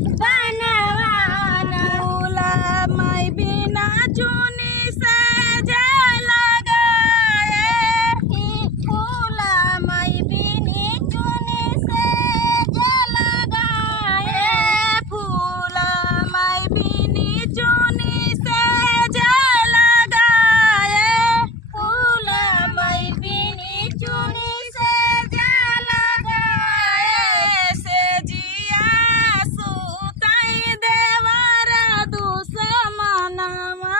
बनवाना फूला माई बिना चुनी से जे लगाए फूला मई बिनी चुनी से जे लगाए फूला माई बिनी चुनी से जे लगाए फूला मई बिनी चुनी से जे लगाए से जिया सुताई देवारा दुश्मनवा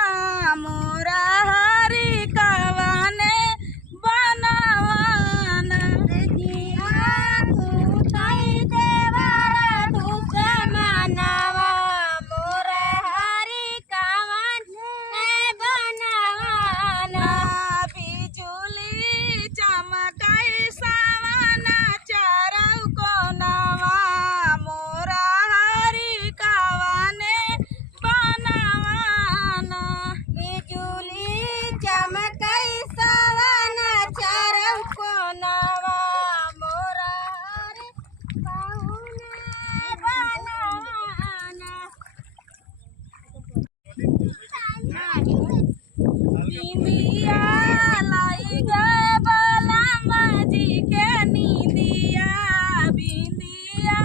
मोरा हरि कवाने बनवाना जिया सुताई देवारा दुश्मनवा मोरा हरि कवन बनवाना बिजुली चमकाई सावना चारौ कोनवा मोरा हरि कवाने बनवाना बिजुली चमकई सवन चारौ कोनवा मोरा हरि कवन बनवाना निंदिया लाई गए बलमा जी के निंदिया बिंदिया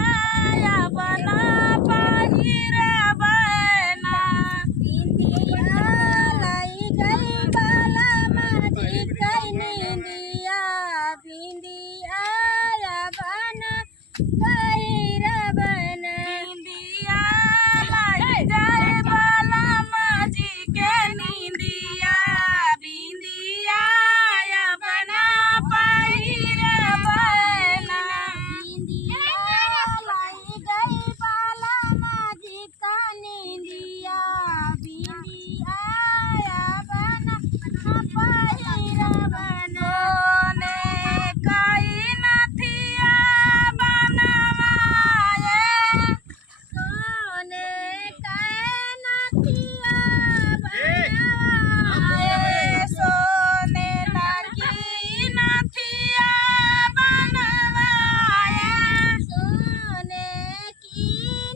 या बना पहिर बना बिंदिया लाई गई बाला माझी कई निंदिया बिंदिया बन पहिर बन निंदिया लाई गए बलमा जी के निंदिया बिंदिया या बना पहिर बना बिंदिया लाई गई बाला माझी का निंदिया बिंदिया बन पहिर बन सोने काई नथिया बनवाए सोने के नथिया बनवाए सोने की नथिया बनवाए सोने की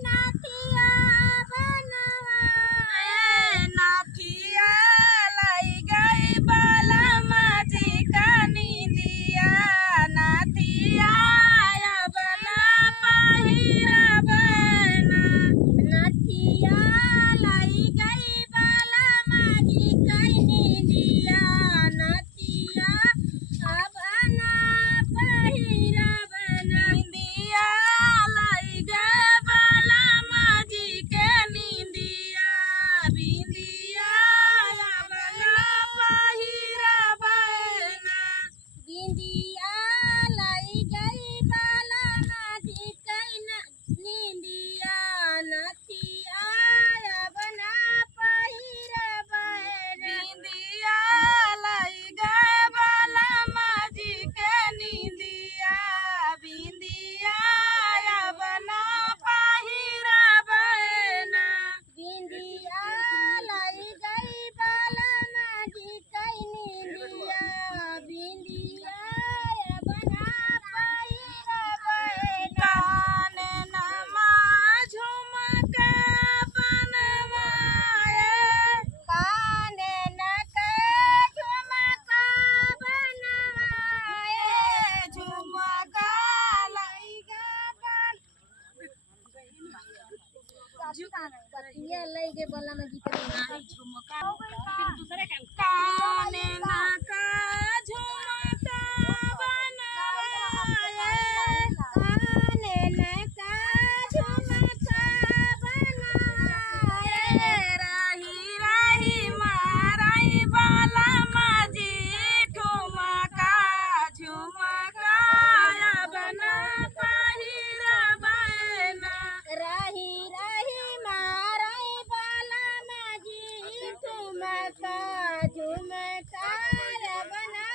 नथिया बनवाए नथिया लाई गई बलमा जी का निंदिया नथिया या बना पहिर बना नथिया लाई गई बाला माझी कई निंदिया नथिया बना पहिर बना निंदिया लाई गए बलमा जी के निंदिया बिंदिया या बना पहिर बना बिंदिया लाई गई बाला माझी कई निंदिया नथिया बना पहिर बना बिंदिया लाई गए बलमा जी के निंदिया बिंदिया या बना पहिर बना बिंदिया लाई गई बाला माझी कई निंदिया बिंदिया बना पहिर बना कान नमा झुमका बनवाए काने नक झुमका बनवाए झुमका लाई कतिया लई गे बोला में गीत झुमका कान नका झुमका बनवाए काने नक झुमका बनवाए राही राही माराई बलमा जी ठुमका झुमका या बना पहिर बना रही रही माराई बाला माझी ठुमका झुमका बना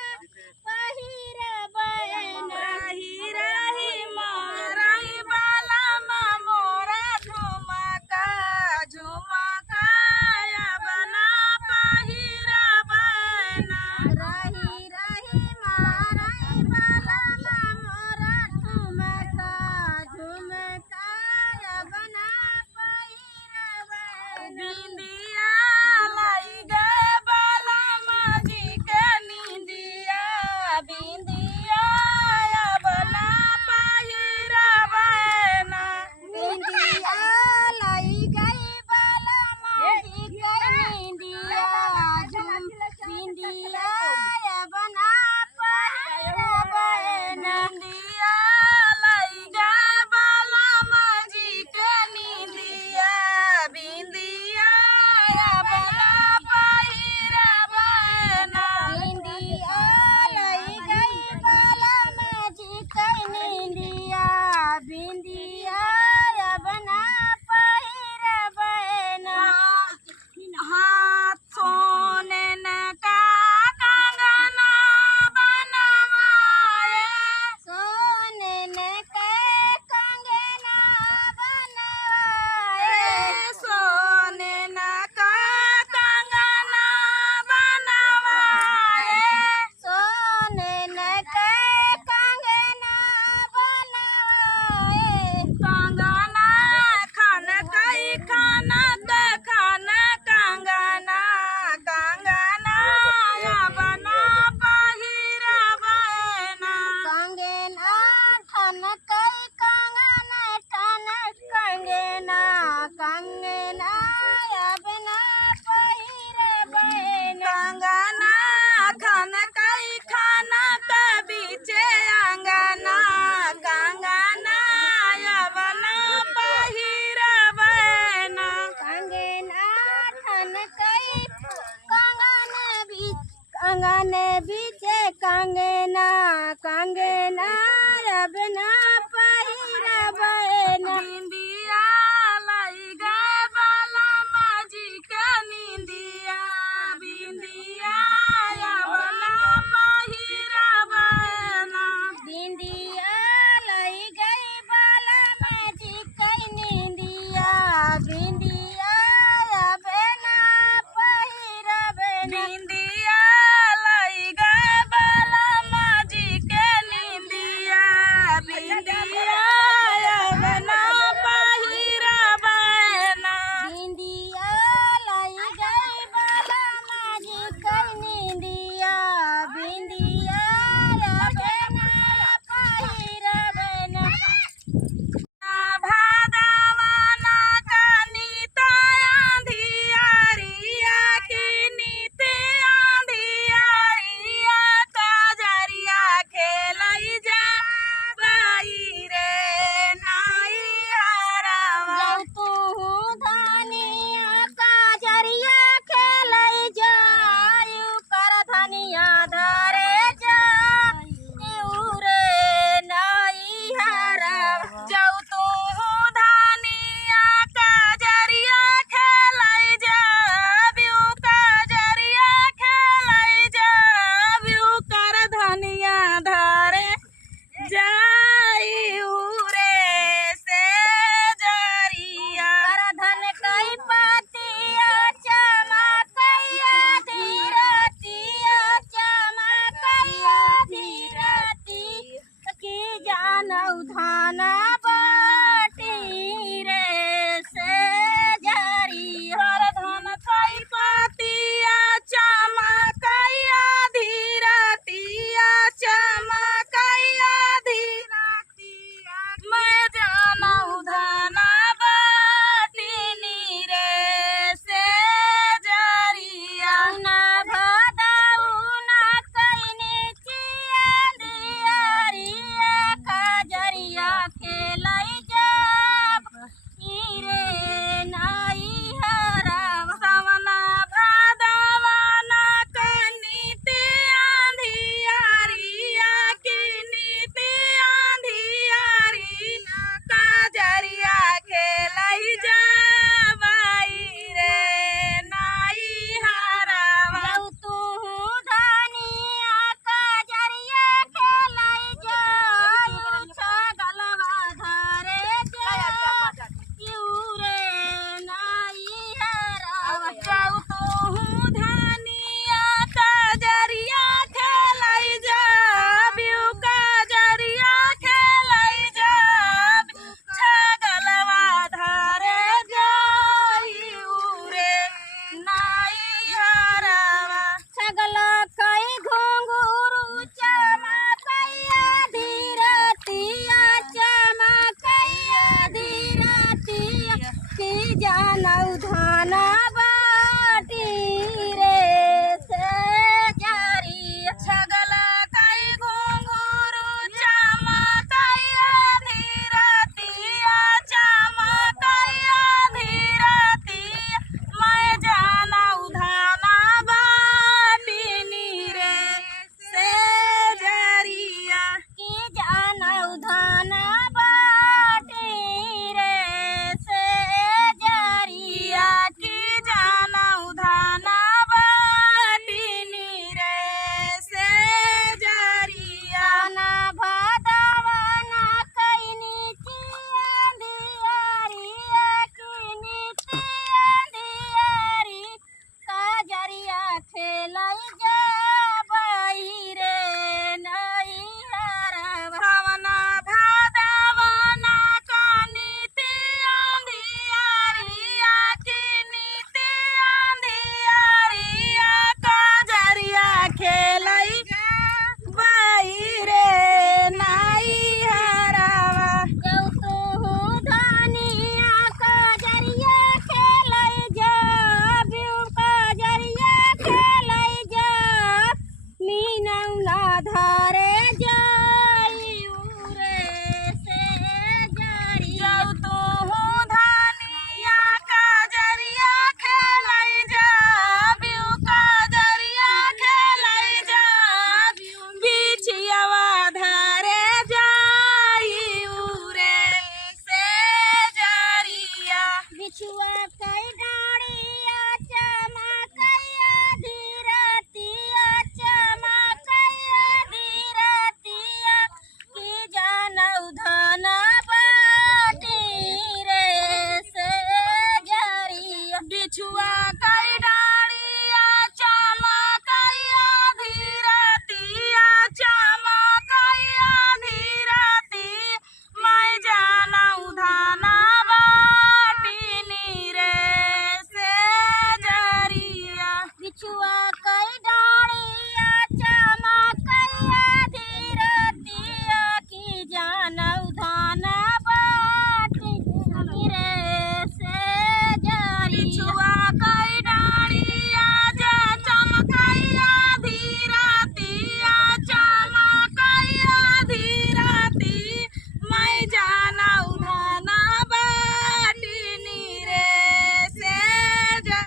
जानऊ धाना